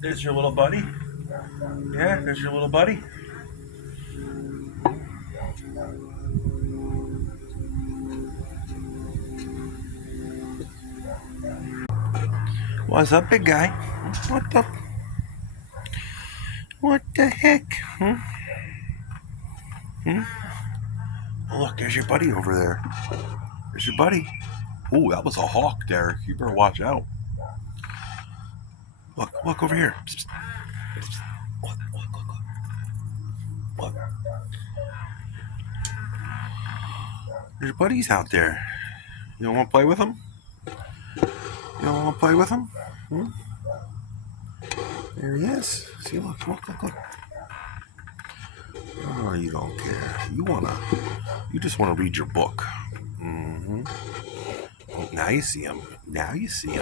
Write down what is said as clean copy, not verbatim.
There's your little buddy. Yeah, there's your little buddy. What's up, big guy? What the? What the heck? Hmm? Oh, look, there's your buddy over there. There's your buddy. Ooh, that was a hawk, Derek. You better watch out. Look over here. Look. There's buddies out there. You don't want to play with them? You don't want to play with them? There he is. See, look. Oh, you don't care. You just wanna read your book. Oh, now you see him. Now you see him.